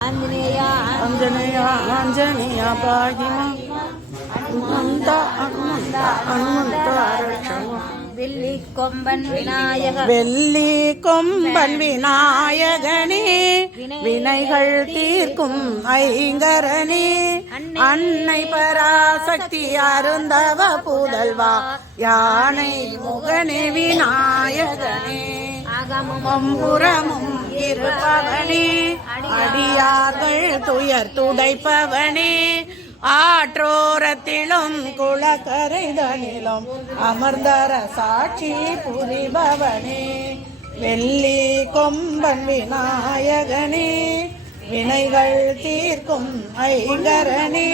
ஆஞ்சநேயா ஆஞ்சநேயா பாகிமா. ஹனுமந்தா ஹனுமந்தா ஹனுமந்தா ரட்சமா. வெள்ளி கொம்பன் வெள்ளி கொம்பன் விநாயகனே வினைகள் தீர்க்கும் ஐங்கரனே. அன்னை பராசக்தி அருந்தவ புதல்வா யானை முகனே விநாயகனே. ஆகமும் அம்புறமும் இருப்பவனே. அடியார்கள் துயர் துடைப்பவனே. ஆற்றோரத்திலும் குளக்கரைதனிலும் அமர்ந்தர சாட்சி புரிபவனே. வெள்ளி கொம்பன் விநாயகனே. வினைகள் தீர்க்கும் ஐங்கரனே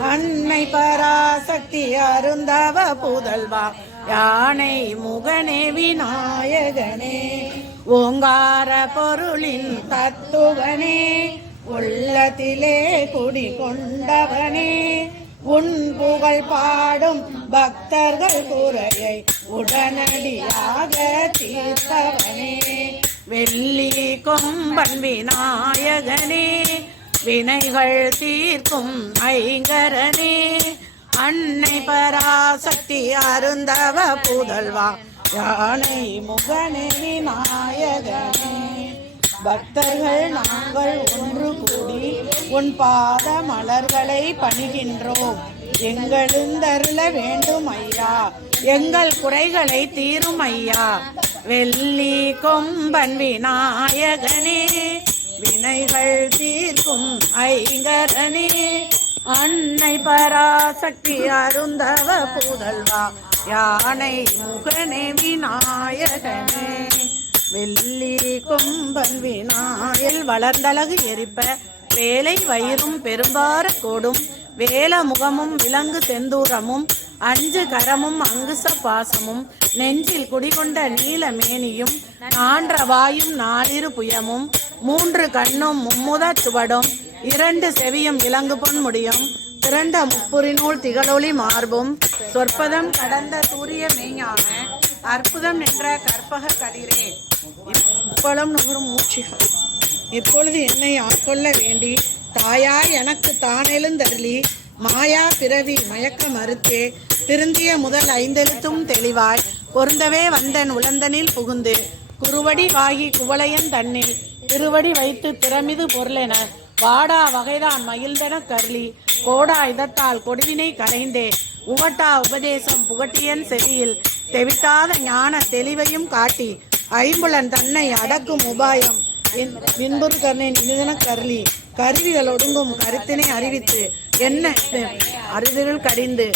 அன்னை பராசக்தி அருந்தவ புதல்வா யானை முகனே விநாயகனே ஓங்கார பொருளின் தத்துவனே உள்ளத்திலே குடி கொண்டவனே. உன் புகழ் பாடும் பக்தர்கள் குறையை உடனடியாக தீர்த்தவனே. வெள்ளி கொம்பன் விநாயகனே வினைகள் தீர்க்கும் ஐங்கரனே. அன்னை பராசக்தி அருந்தவ புதல்வா யானை முகனே விநாயகனே. பக்தர்கள் நாங்கள் ஒன்று கூடி உன் பாத மலர்களை பணிகின்றோம். எங்களுந்தருள வேண்டும் ஐயா. எங்கள் குறைகளை தீரும் ஐயா. வெள்ளி கொம்பன் விநாயகனே வினைகள் தீர்க்கும் ஐங்கரனே. அன்னை பராசக்தி அருந்தவ புதல்வா யானை முகனே விநாயகனே. வெள்ளி கொம்பன் விநாயல் வளர்ந்தழகு எரிப்ப வேலை வயிறும் பெரும்பார கோடும். வேல முகமும் விலங்கு செந்தூரமும் அஞ்சு கரமும் அங்குச பாசமும் நெஞ்சில் குடிகொண்ட நீல மேனியும் நான்ற வாயும் நாலிரு புயமும் மூன்று கண்ணும் மும்முத சுவடும் இரண்டு செவியும் விலங்கு பொன் முடியும் திரண்ட முப்புரிநூல் திகழொளி மார்பும் சொற்பதம் கடந்த சூரிய மெய்ஞான அற்புதம் நின்ற கற்பக கதிரே. இப்பளம் நுகரும் மூச்சுகள். இப்பொழுது என்னை ஆட்கொள்ள வேண்டி தாயாய் எனக்கு தானெழுந்தருளி மாயா பிறவி மயக்க மறுத்தே திருந்திய முதல் ஐந்தெழுத்தும் தெளிவாய் பொருந்தவே வந்தன் உளந்தனில் புகுந்து குருவடி வாகி குவளையன் தன்னில் திருவடி வைத்து திறமிது பொருளென வாடா வகைதான் மகிழ்ந்தன கருளி கோடா இதத்தால் கொடுவினை கரைந்தே உவட்டா உபதேசம் புகட்டியன் செவியில் தெவிட்டாத ஞான தெளிவையும் காட்டி ஐம்புலன் தன்னை அடக்கும் உபாயம் இன்புறு கர்ணன் இனிதன கருளி கருவிகள் ஒடுங்கும் கருத்தினை அறிவித்து என்ன? அறுதிருள் கடிந்து.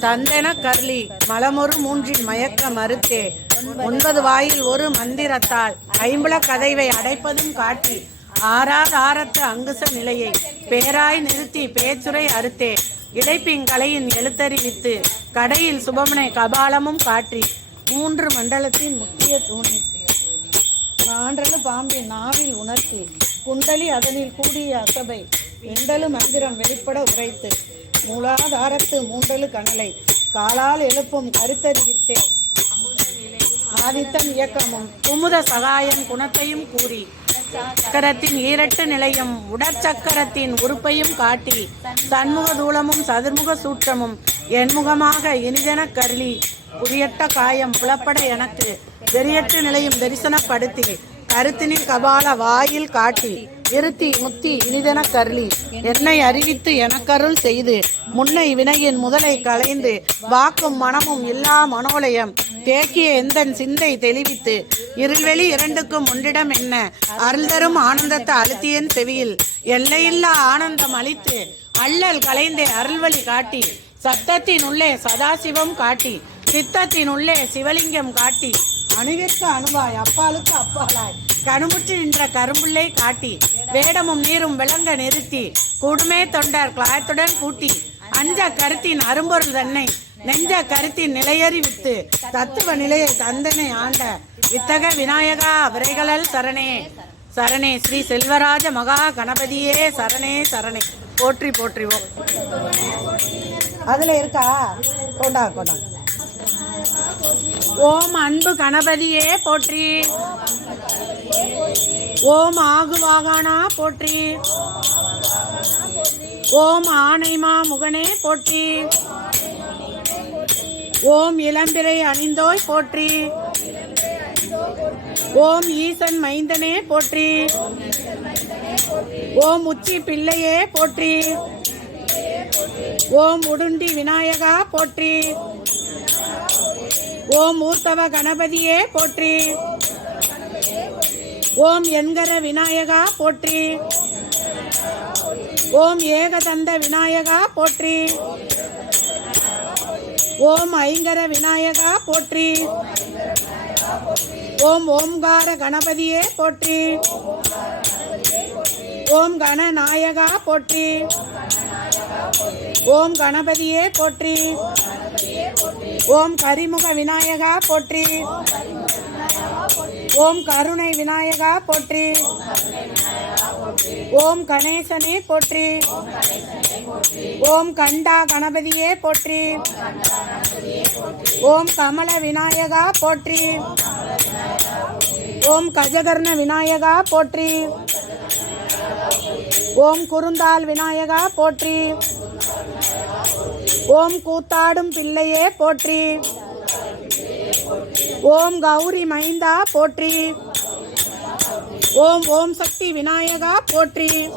தந்தன கர்லி மலமொரு மூன்றின் மயக்க மறுத்தே. ஒன்பது வாயில் ஒரு மந்திரத்தால் ஐம்புல கதைவை அடைப்பதும் காட்டி ஆறாதாரத்து அங்குச நிலையை பேராய் நிறுத்தி பேச்சுரை அறுத்தே. இடைப்பிங்கலையின் எழுத்தறிவித்து கடையில் சுபமனை கபாலமும் காட்டி மூன்று மண்டலத்தின் முக்கிய தூணி. நான்றலு பாம்பின் நாவில் உணர்த்தி குண்டலி அதனில் கூடிய அசபை. எண்டலு மந்திரம் வெளிப்பட உரைத்து மூலாதாரத்து மூன்றலு கனலை காலால் எழுப்பும் கருத்தறிவித்தே ஆதித்தம் இயக்கமும் குமுத சகாயம் குணத்தையும் கூறி சக்கரத்தின் ஈரட்டு நிலையும் உடற்சக்கரத்தின் உறுப்பையும் காட்டி சண்முக தூளமும் சதுர்முக சூற்றமும் என்முகமாக இனிதென கருளி புதியட்ட காயம் புலப்பட எனக்கு வெறியற்ற நிலையும் தரிசனப்படுத்தி கருத்தினில் கபால வாயில் காட்டி இருத்தி முத்தி இனிதென கருளி. என்னை அறிவித்து எனக்கருள் செய்து முன்னை வினையின் முதலை களைந்து வாக்கும் மனமும் இல்லா மனோலயம் தேக்கிய எந்தன் சிந்தை தெளிவித்து இருள்வெளி இரண்டுக்கும் ஒன்றிடம் என்ன? அருள்தரும் ஆனந்தத்தை அழுத்தியன் செவியில் எல்லையில்லா ஆனந்தம் அளித்து அள்ளல் கலைந்தே அருள்வழி காட்டி சத்தத்தின் உள்ளே சதாசிவம் காட்டி சித்தத்தின் உள்ளே சிவலிங்கம் காட்டி அணுவிற்கு அணுவாய் அப்பாலுக்கு அப்பாலாய் கணுமுற்றி நின்ற கரும்புள்ளை காட்டி வேடமும் நீரும் விளங்க நிறுத்தி குடுமே தொண்டர் கிளாயத்துடன் கூட்டி அஞ்ச கருத்தின் அரும்பொருள் தன்னை நெஞ்ச கருத்தின் நிலையறிவித்து தத்துவ நிலையை தந்தனை ஆண்ட வித்தக விநாயகா விரைகளல் சரணே. சரணே ஸ்ரீ செல்வராஜ மகா கணபதியே சரணே சரணே. போற்றி போற்றிவோம் அதுல இருக்கா? கொண்டா கொண்டா. ஓம் அன்பு கணபதியே போற்றி. ஓம் ஆகுவாகானா போற்றி. ஓம் ஆனைமா முகனே போற்றி. ஓம் இளம்பிறை அணிந்தோய் போற்றி. ஓம் ஈசன் மைந்தனே போற்றி. ஓம் உச்சி பிள்ளையே போற்றி. ஓம் உடுண்டி விநாயகா போற்றி. ஓம் ஊர்த்தவ கணபதியே போற்றி. ஓம் என்கிற விநாயகா போற்றி. ஓம் ஏகதந்த விநாயகா போற்றி. ஓம் ஐங்கர விநாயகா போற்றி. ஓம் ஓம்கார கணபதியே போற்றி. ஓம் கணநாயகா போற்றி. ஓம் கணபதியே போற்றி. ஓம் கரிமுக விநாயகா போற்றி. ஓம் கருணை விநாயகா போற்றி. ஓம் கணேசனே போற்றி. ஓம் கண்டா கணபதியே போற்றி. ஓம் கமல விநாயகா போற்றி. ஓம் கஜகர்ண விநாயகா போற்றி. ஓம் குறுந்தால் விநாயகா போற்றி. ஓம் கூத்தாடும் பிள்ளையே போற்றி. ஓம் கௌரி மைந்தா போற்றி. ஓம் ஓம் சக்தி விநாயகா போற்றி.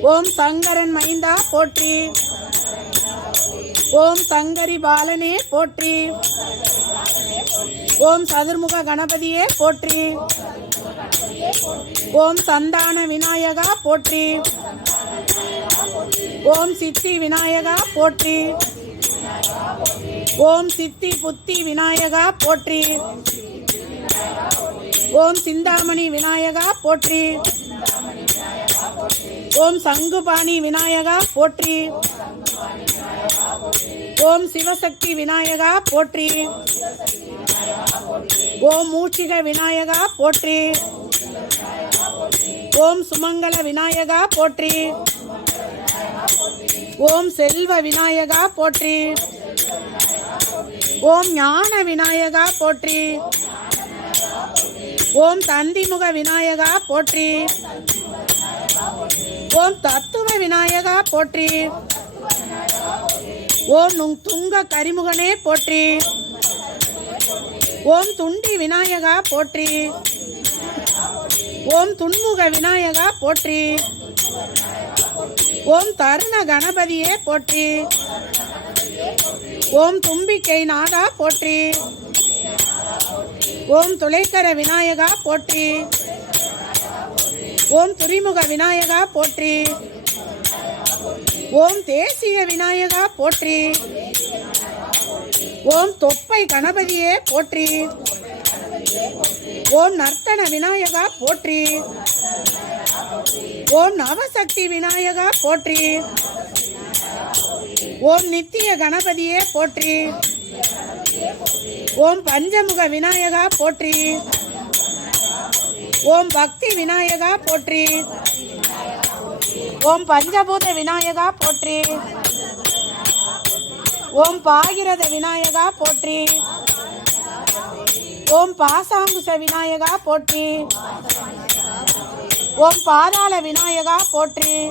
ஓம் சங்கரன் மைந்தா போற்றி. ஓம் சங்கரி பாலனே போற்றி. ஓம் சதுர்முக கணபதியே போற்றி. ஓம் சந்தான விநாயகா போற்றி. ஓம் சித்தி விநாயகா போற்றி. ஓம் சித்தி புத்தி விநாயகா போற்றி. ஓம் சிந்தாமணி விநாயகா போற்றி. ஓம் சங்குபாணி விநாயகா போற்றி. ஓம் சிவசக்தி விநாயகா போற்றி. ஓம் மூச்சிக விநாயகா போற்றி. ஓம் சுமங்கல விநாயகா போற்றி. ஓம் செல்வ விநாயகா போற்றி. ஓம் ஞான விநாயகா போற்றி. ஓம் தந்திமுக விநாயகா போற்றி. ஓம் தத்துவ விநாயகா போற்றி. ஓம் நுங் துங்க கரிமுகனே போற்றி. ஓம் துண்டி விநாயகா போற்றி. ஓம் துன்முக விநாயகா போற்றி. ஓம் தருண கணபதியே போற்றி. ஓம் தும்பிக்கை நாதா போற்றி. ஓம் துளைக்கர விநாயகா போற்றி. ஓம் துரிமுக விநாயகா போற்றி. ஓம் தேசிய விநாயகா போற்றி. ஓம் தொப்பை கணபதியே போற்றி. ஓம் நர்த்தன விநாயகா போற்றி. ஓம் நவசக்தி விநாயகா போற்றி. ஓம் நித்திய கணபதியே போற்றி. ஓம் பஞ்சமுக விநாயகா போற்றி. ஓம் பக்தி விநாயகா போற்றி. ஓம் பஞ்சபூத விநாயகா போற்றி. ஓம் பாகிரத விநாயகா போற்றி. ஓம் பாசாங்குச விநாயகா போற்றி. ஓம் பாதாள விநாயகா போற்றி.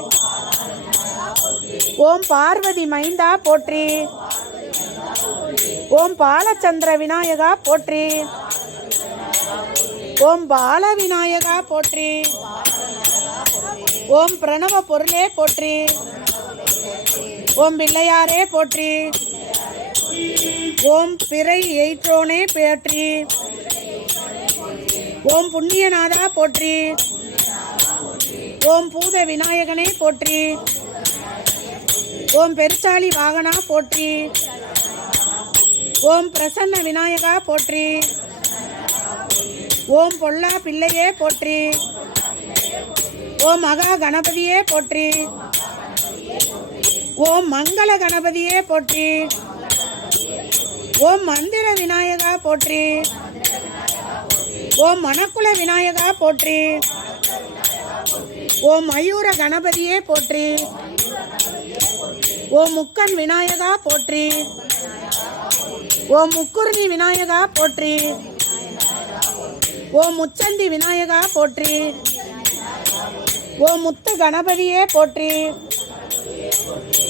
ஓம் பார்வதி மைந்தா போற்றி. ஓம் பாலச்சந்திர விநாயகா போற்றி. ஓம் பால விநாயகா போற்றி. ஓம் பிரணவ பொருளே போற்றி. ஓம் பிள்ளையாரே போற்றி. ஓம் பிறை எயிற்றோனே போற்றி. ஓம் புண்ணியநாதா போற்றி. ஓம் பூத விநாயகனே போற்றி. ஓம் பெருசாலி வாகனா போற்றி. ஓம் பிரசன்ன விநாயகா போற்றி. ஓம் பொல்லா பிள்ளையே போற்றி. ஓம் மகா கணபதியே போற்றி. ஓம் மங்கள கணபதியே போற்றி. ஓம் மந்திர விநாயகா போற்றி. ஓம் மணக்குல விநாயகா போற்றி. ஓம் மயூர கணபதியே போற்றி. ஓ முக்கன் விநாயகா போற்றி. ஓ முக்குருணி விநாயகா போற்றி. ஓ முச்சந்தி விநாயகா போற்றி. ஓ முத்து கணபதியே போற்றி.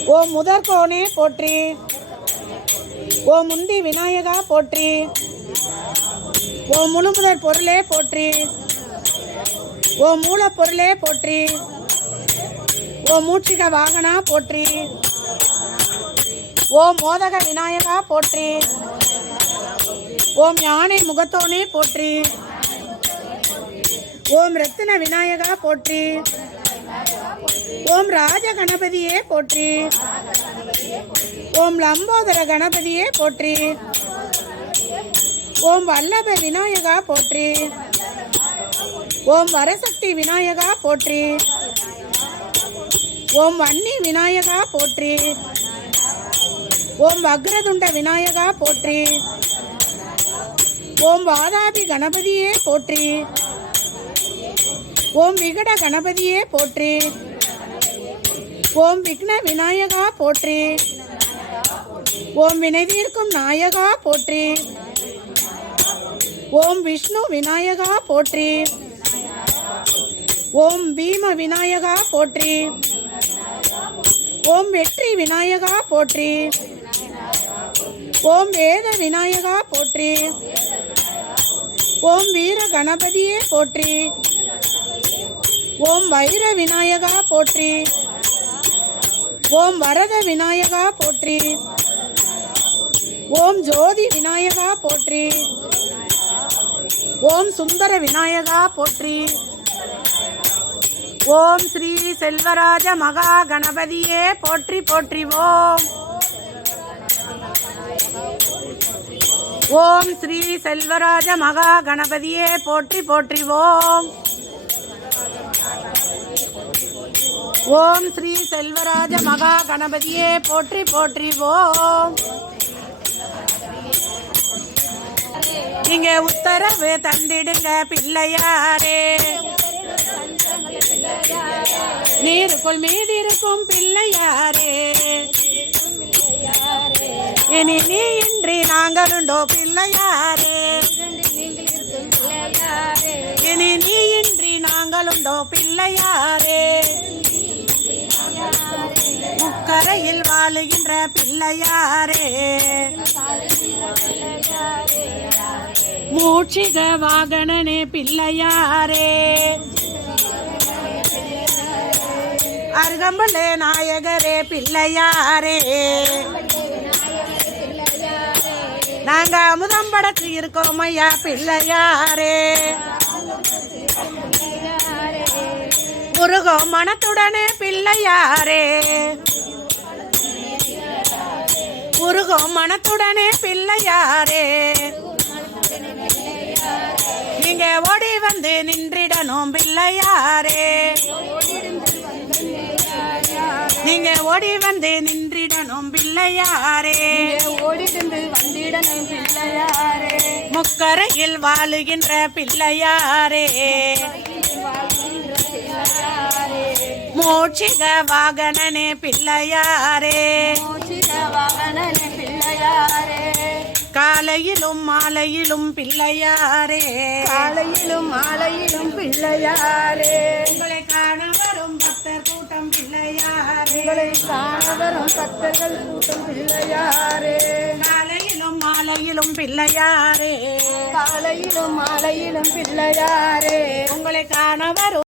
ஓ முதற்கோனே போற்றி. ஓ முந்தி விநாயகா போற்றி. ஓ முழுமுதற் பொருளே போற்றி. ஓ மூலப்பொருளே போற்றி. ஓ மூச்சிக வாகனா போற்றி. ஓம் மோதக விநாயகா போற்றி. ஓம் யானை முகத்தோனே போற்றி. ஓம் ரத்தின விநாயகா போற்றி. ஓம் ராஜ கணபதியே போற்றி. ஓம் லம்போதர கணபதியே போற்றி. ஓம் வல்லப விநாயகா போற்றி. ஓம் வரசக்தி விநாயகா போற்றி. ஓம் வன்னி விநாயகா போற்றி. ஓம் வக்ரதுண்ட விநாயகா போற்றி. ஓம் வாதாபி கணபதியே போற்றி. ஓம் விகட கணபதியே போற்றி. ஓம் விக்ன விநாயகா போற்றி. ஓம் வினைதீர்க்கும் நாயகா போற்றி. ஓம் விஷ்ணு விநாயகா போற்றி. ஓம் பீம விநாயகா போற்றி. ஓம் வெற்றி விநாயகா போற்றி. ஓம் வேத விநாயகா போற்றி. ஓம் வீர கணபதியே போற்றி. ஓம் வைர விநாயகா போற்றி. ஓம் வரத விநாயகா போற்றி. ஓம் ஜோதி விநாயகா போற்றி. ஓம் சுந்தர விநாயகா போற்றி. ஓம் ஸ்ரீ செல்வராஜ மகா கணபதியே போற்றி போற்றி ஓம். ஓம் ஸ்ரீ செல்வராஜ மகா கணபதியே போற்றி போற்றிவோம். ஓம் ஸ்ரீ செல்வராஜ மகா கணபதியே போற்றி போற்றிவோம். நீங்க உத்தரவு தந்திடுங்க பிள்ளையாரே. நீருக்குள் மீதிருக்கும் பிள்ளையாரே. இனி நீ இன்றி நாங்களுண்டோ பிள்ளையாரே. இனி நீ இன்றி நாங்களுண்டோ பிள்ளையாரே. முக்கரையில் வாழுகின்ற பிள்ளையாரே. மூச்சிக வாகனனே பிள்ளையாரே. அருகம்புலே நாயகரே பிள்ளையாரே. நாங்க அமுதம் படைச்சு இருக்கோம் ஐயா பிள்ளையாரே. முருகம் மனத்துடனே பிள்ளையாரே. முருகம் மனத்துடனே பிள்ளையாரே. நீங்க ஓடி வந்து நின்றிடணும் பிள்ளையாரே. நீங்க ஓடி வந்து நின்றிடணும் பிள்ளையாரே. ஓடிட்டு வந்திடணும் பிள்ளையாரே. முக்கரையில் வாழுகின்ற பிள்ளையாரே. மூச்சிக வாகனனே பிள்ளையாரே. காலையிலும் மாலையிலும் பிள்ளையாரே. காலையிலும் மாலையிலும் பிள்ளையாரே. உங்களை காண உங்களை காண வரும் பக்தர்கள் கூட்டம் பிள்ளையாரே. காலையிலும் மாலையிலும் பிள்ளையாரே. காலையிலும் மாலையிலும் பிள்ளையாரே. உங்களை காண வரும்